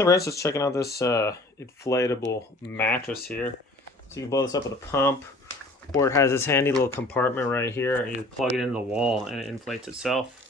So we're just checking out this inflatable mattress here. So you can blow this up with a pump, or it has this handy little compartment right here, and you plug it into the wall and it inflates itself.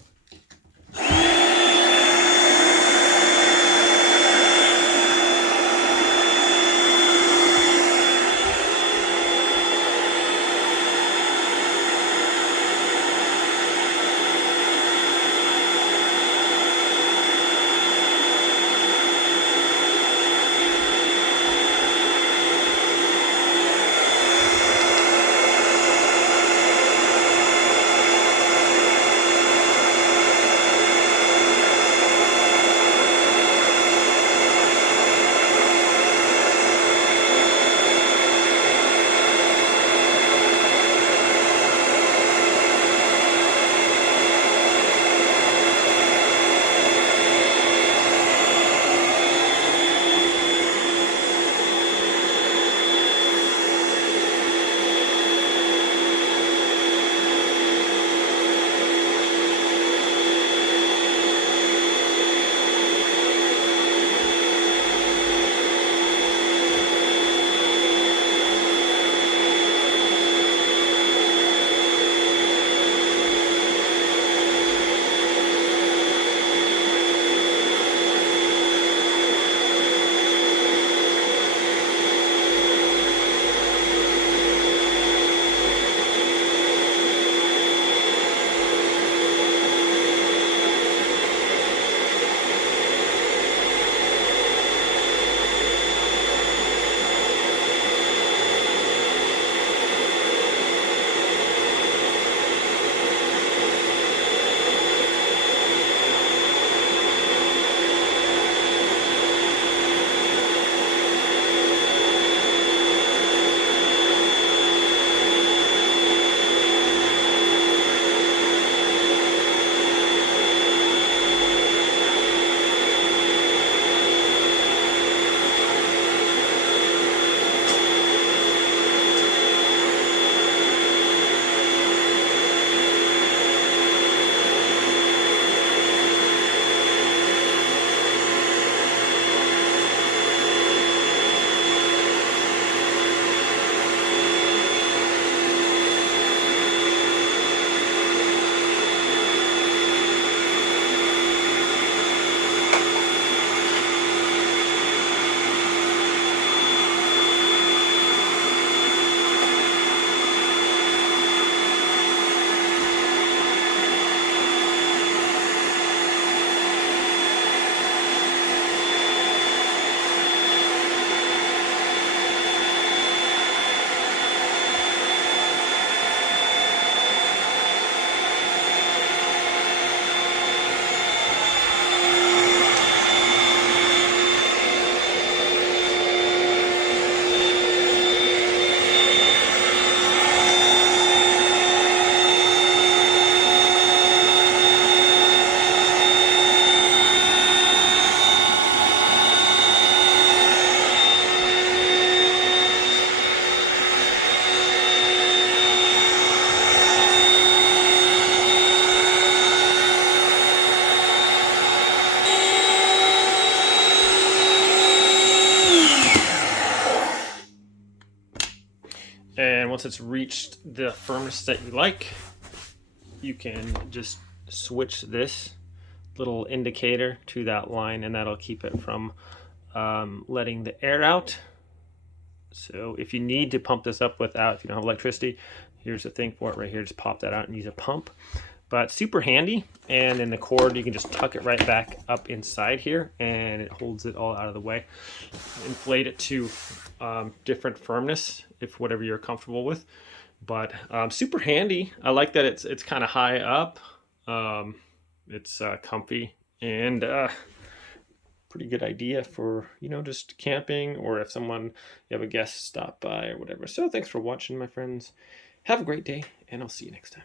And once it's reached the firmness that you like, you can just switch this little indicator to that line, and that'll keep it from letting the air out. So if you need to pump this up without, if you don't have electricity, here's the thing for it right here. Just pop that out and use a pump. But super handy, and in the cord you can just tuck it right back up inside here, and it holds it all out of the way. Inflate it to different firmness, if whatever you're comfortable with. But super handy. I like that it's kind of high up. It's comfy, and pretty good idea for, just camping, or if you have a guest stop by or whatever. So thanks for watching, my friends. Have a great day, and I'll see you next time.